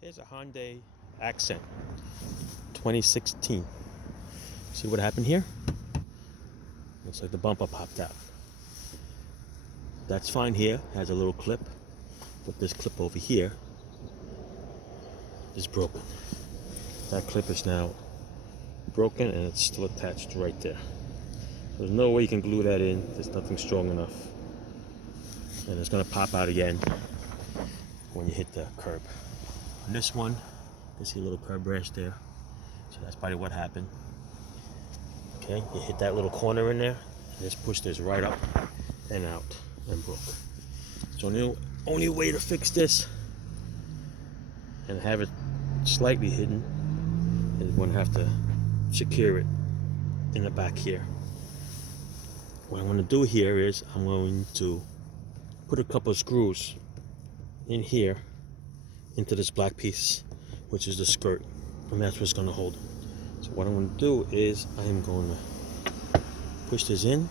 Here's a Hyundai Accent 2016. See what happened here? Looks like the bumper popped out. That's fine here, has a little clip, but this clip over here is broken. That clip is now broken and it's still attached right there. There's no way you can glue that in, there's nothing strong enough. And it's gonna pop out again when you hit the curb. On this one, you see a little curb branch there. So that's probably what happened. Okay, you hit that little corner in there, and just push this right up and out and broke. So the only way to fix this and have it slightly hidden is we're gonna have to secure it in the back here. What I'm gonna do here is I'm going to put a couple of screws in here into this black piece, which is the skirt, and that's what's going to hold it. So what I'm going to do is I am going to push this in,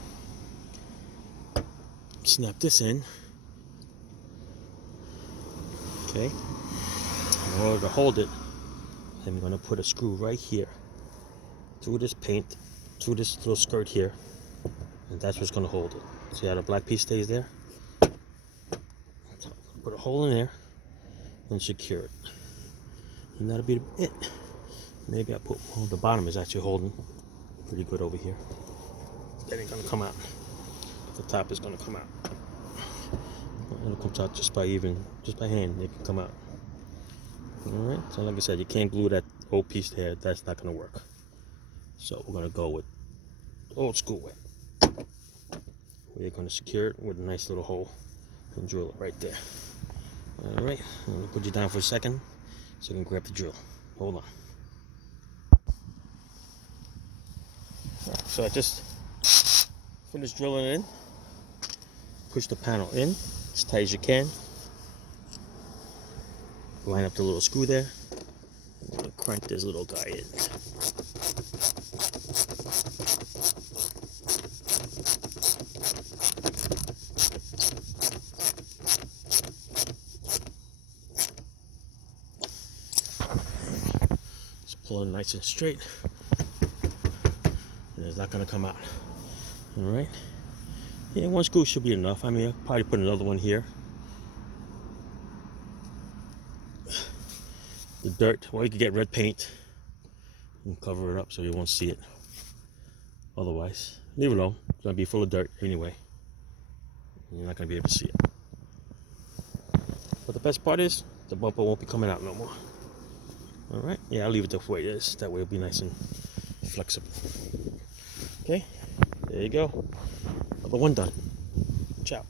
snap this in, okay. In order to hold it, I'm going to put a screw right here through this paint, through this little skirt here, and that's what's going to hold it. See how the black piece stays there? Put a hole in there and secure it. And that'll be it. Maybe I put, well, the bottom is actually holding pretty good over here. That ain't gonna come out. The top is gonna come out. And it comes out just by hand, it can come out. Alright, so like I said, you can't glue that old piece there, that's not gonna work. So we're gonna go with old school way. We're gonna secure it with a nice little hole and drill it right there. Alright, I'm going to put you down for a second so you can grab the drill. Hold on. Right, so I just finished drilling in. Push the panel in as tight as you can. Line up the little screw there. I'm going to crank this little guy in. Pull it nice and straight, and it's not going to come out. All right. Yeah, one screw should be enough. I mean, I'll probably put another one here. The dirt, well, you can get red paint and cover it up so you won't see it. Otherwise, leave it alone. It's going to be full of dirt anyway. You're not going to be able to see it. But the best part is the bumper won't be coming out no more. All right, yeah, I'll leave it the way it is. That way it'll be nice and flexible. Okay, there you go. Another one done. Ciao.